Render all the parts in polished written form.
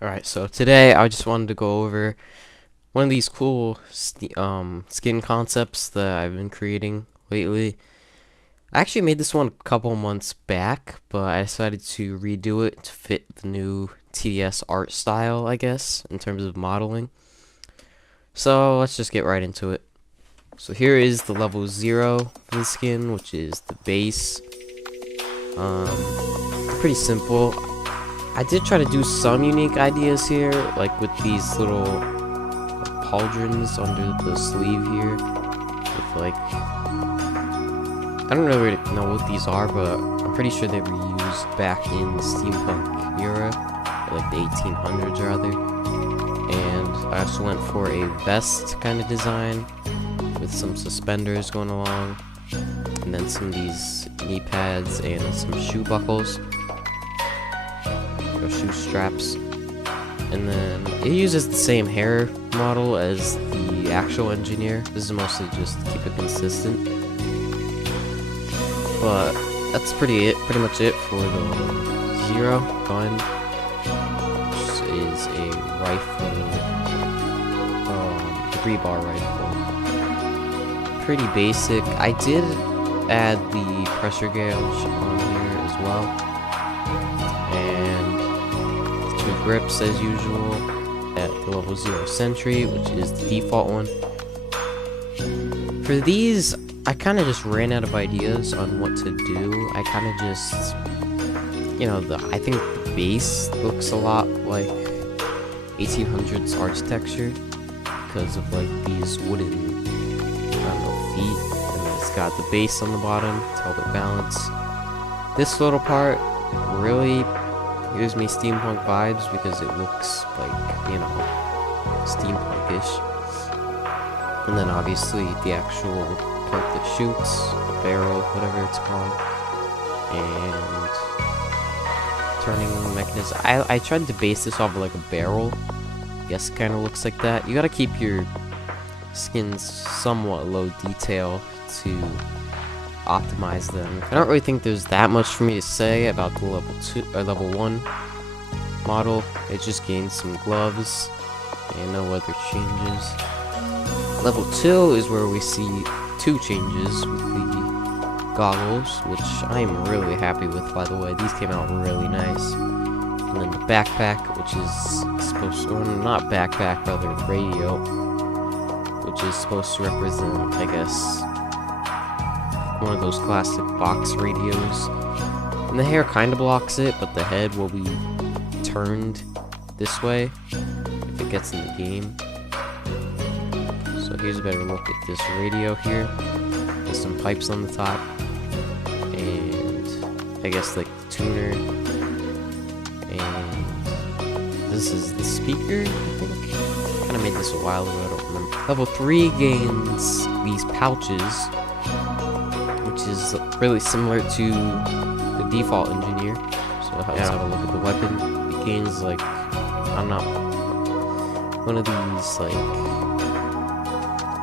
Alright, so today I just wanted to go over one of these cool skin concepts that I've been creating lately. I actually made this one a couple months back, but I decided to redo it to fit the new TDS art style, I guess, in terms of modeling. So let's just get right into it. So here is the level 0 for the skin, which is the base. Pretty simple. I did try to do some unique ideas here, like with these little pauldrons under the sleeve here. With like, I don't really know what these are, but I'm pretty sure they were used back in the steampunk era, like the 1800s rather. And I also went for a vest kind of design with some suspenders going along, and then some of these knee pads and some shoe buckles. Shoe straps, and then it uses the same hair model as the actual engineer. This is mostly just to keep it consistent, but that's pretty much it for the 0 gun, which is a rifle, 3-bar rifle. Pretty basic. I did add the pressure gauge on here as well, and grips as usual at the level 0 sentry, which is the default one. For these, I kind of just ran out of ideas on what to do. I kind of just, I think the base looks a lot like 1800s architecture because of like these wooden, feet, and then it's got the base on the bottom to help it balance. This little part really gives me steampunk vibes because it looks like, steampunkish. And then obviously the actual part that shoots, the barrel, whatever it's called, and turning mechanism. I tried to base this off of like a barrel. Yes, it kind of looks like that. You gotta keep your skins somewhat low detail to optimize them. I don't really think there's that much for me to say about the level 1 model. It just gains some gloves and no other changes. Level 2 is where we see 2 changes with the goggles, which I am really happy with, by the way. These came out really nice. And then the backpack, which is supposed to, not backpack, rather radio, which is supposed to represent, I guess, one of those classic box radios. And the hair kind of blocks it, but the head will be turned this way if it gets in the game. So here's a better look at this radio here with some pipes on the top, and I guess like the tuner, and this is the speaker, I think. I kind of made this a while ago, I don't remember. Level 3 gains these pouches, which is really similar to the default engineer. So let's have a look at the weapon. It gains like, I'm not, one of these like, I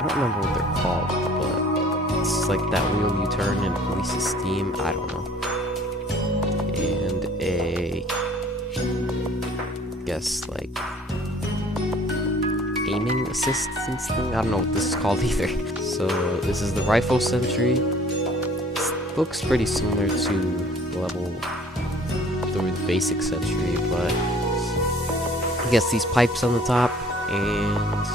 don't remember what they're called, but it's like that wheel you turn and it releases steam. I don't know. And a, I guess like aiming assistance thing. I don't know what this is called either. So this is the rifle sentry. Looks pretty similar to the basic sentry, but I guess these pipes on the top, and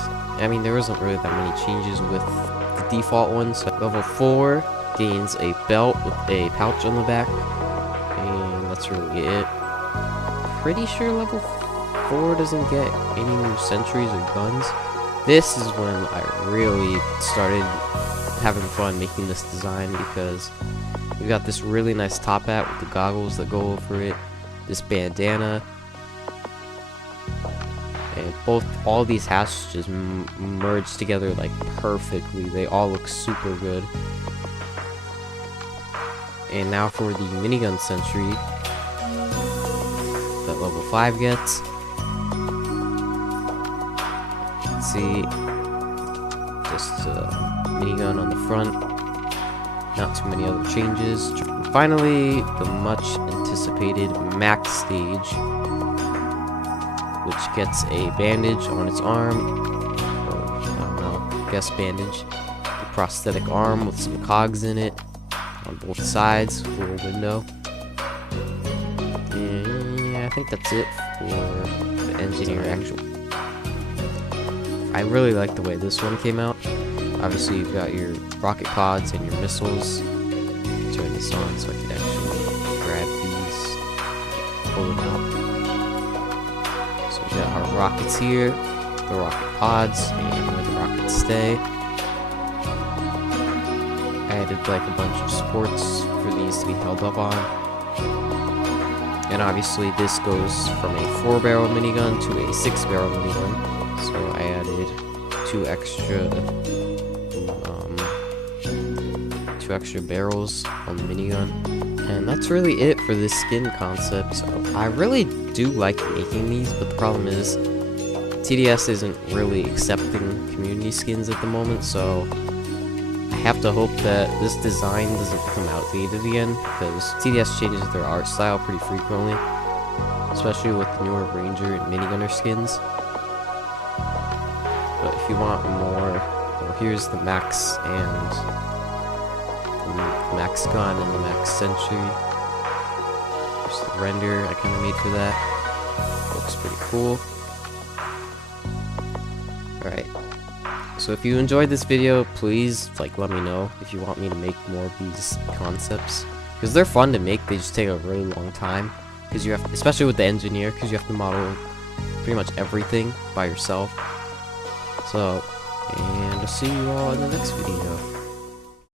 I mean there wasn't really that many changes with the default one. So level 4 gains a belt with a pouch on the back, and that's really it. Pretty sure level 4 doesn't get any new sentries or guns. This is when I really started having fun making this design, because we got this really nice top hat with the goggles that go over it, this bandana, and all these hats just merge together like perfectly. They all look super good. And now for the minigun sentry that level 5 gets. Let's see, just a minigun on the front. Not too many other changes. And finally, the much anticipated max stage, which gets a bandage on its arm, or I don't know, I guess bandage. A prosthetic arm with some cogs in it on both sides with a little window. And yeah, I think that's it for the engineer actual. I really like the way this one came out. Obviously, you've got your rocket pods and your missiles. Turn this on so I can actually grab these, pull them out. So we got our rockets here, the rocket pods, and where the rockets stay. I added like a bunch of supports for these to be held up on. And obviously this goes from a 4-barrel minigun to a 6-barrel minigun. So I added two extra barrels on the minigun. And that's really it for this skin concept. So I really do like making these, but the problem is TDS isn't really accepting community skins at the moment, so I have to hope that this design doesn't become outdated again, because TDS changes their art style pretty frequently, especially with the newer Ranger and minigunner skins. But if you want more, well, here's the Max and the Max gun and the Max Sentry. There's the render I kind of made for that. Looks pretty cool. Alright. So if you enjoyed this video, please let me know if you want me to make more of these concepts, because they're fun to make. They just take a really long time, because you have, especially with the engineer, because you have to model pretty much everything by yourself. So, and I'll see you all in the next video.